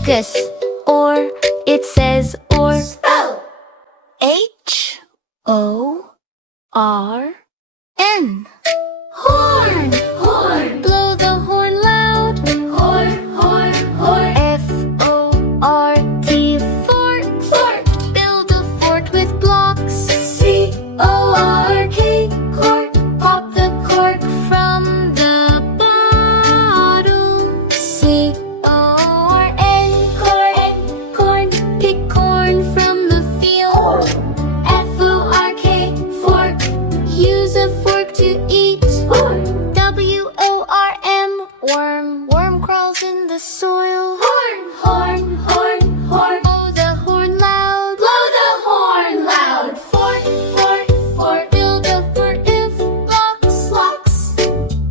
Focus, or it says or. Spell. H-O-R-N. Horn, horn. Blow the horn loud. Horn, horn, horn. F-O-R-T, fort. Fort. Build a fort with blocks. C-O-R-K, cork. Pop the cork from the bottle. C-O-R-N, Corn, corn. pick corn from the field. F-O-R-K, fork. Use a fork to eat. Horn, W-O-R-M, worm. Worm crawls in the soil. horn, horn, horn, horn. Blow the horn loud. Blow the horn loud. Fort, fort, fort. Build a fort if blocks. Blocks.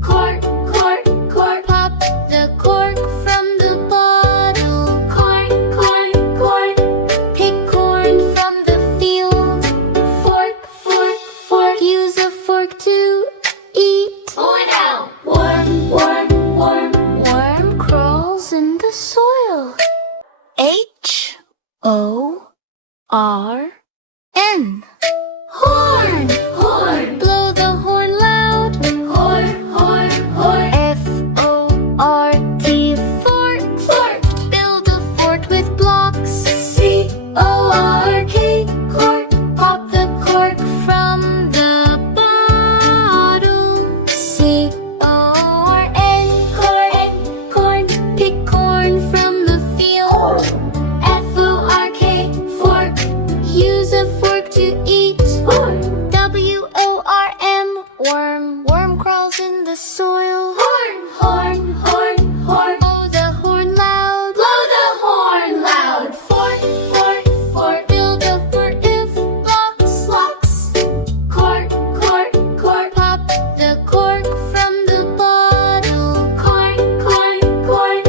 Cork, cork, cork. Pop the cork from the bottle. Corn, corn, corn. Pick corn from the field. Fork, fork, fork. Use a fork to eat. Horn out. Worm, worm, worm. Worm crawls in the soil. H-O-R-N. Horn, horn. Blow the horn loud. Horn, horn, horn. F-O-R-T, fort. Fort. Build a fort with blocks. C-O-R-K, cork. Pop the cork from the bottle. C-O-R-N. Corn, corn. Pick corn from the field. F-O-R-K, fork. Use a fork to eat. Horn, W-O-R-M, worm. Worm crawls in the soil. horn, horn, horn, horn. Blow the horn loud. Blow the horn loud. Fort, fort, fort. Build a fort if blocks. Blocks. Cork, cork, cork. Pop the cork from the bottle. Corn, corn, corn.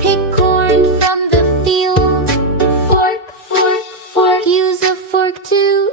Pick corn from the field. Fork, fork, fork. Use a fork to